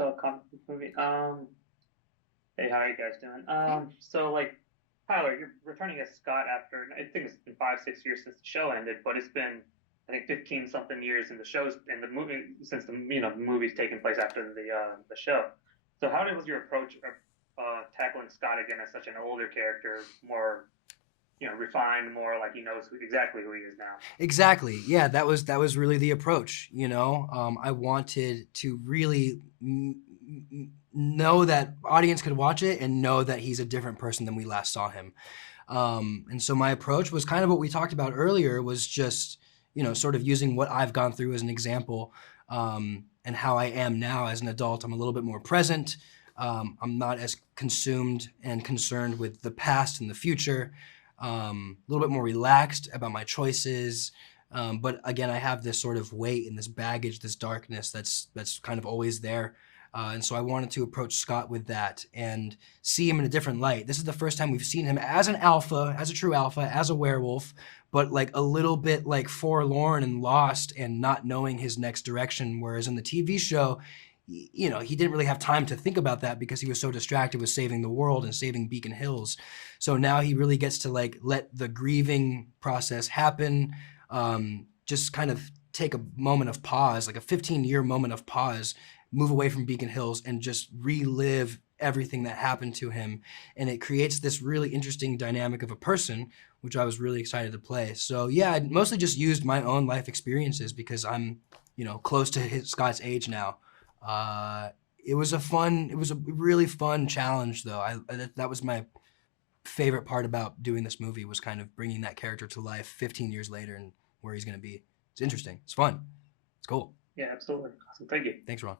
to a comic book movie. Hey, how are you guys doing? Hey. So like, Tyler, you're returning as Scott after I think it's been 5, 6 years since the show ended, but it's been I think 15 something years in the shows in the movie since the movie's taken place after the show. So was your approach tackling Scott again as such an older character, more refined, more like he knows exactly who he is now? Exactly. Yeah, that was really the approach. I wanted to really know that audience could watch it and know that he's a different person than we last saw him. And so my approach was kind of what we talked about earlier, was just sort of using what I've gone through as an example, and how I am now as an adult. I'm a little bit more present. I'm not as consumed and concerned with the past and the future. A little bit more relaxed about my choices. But again, I have this sort of weight and this baggage, this darkness that's kind of always there. And so I wanted to approach Scott with that and see him in a different light. This is the first time we've seen him as an alpha, as a true alpha, as a werewolf, but like a little bit like forlorn and lost and not knowing his next direction. Whereas in the TV show, he didn't really have time to think about that because he was so distracted with saving the world and saving Beacon Hills. So now he really gets to like let the grieving process happen, just kind of take a moment of pause, like a 15-year moment of pause, move away from Beacon Hills and just relive everything that happened to him. And it creates this really interesting dynamic of a person, which I was really excited to play. So yeah, I mostly just used my own life experiences because I'm, close to Scott's age now. Uh, it was a really fun challenge though. That was my favorite part about doing this movie, was kind of bringing that character to life 15 years later and where he's going to be. It's interesting. It's fun. It's cool. Yeah, absolutely. Awesome. Thank you. Thanks, Ron.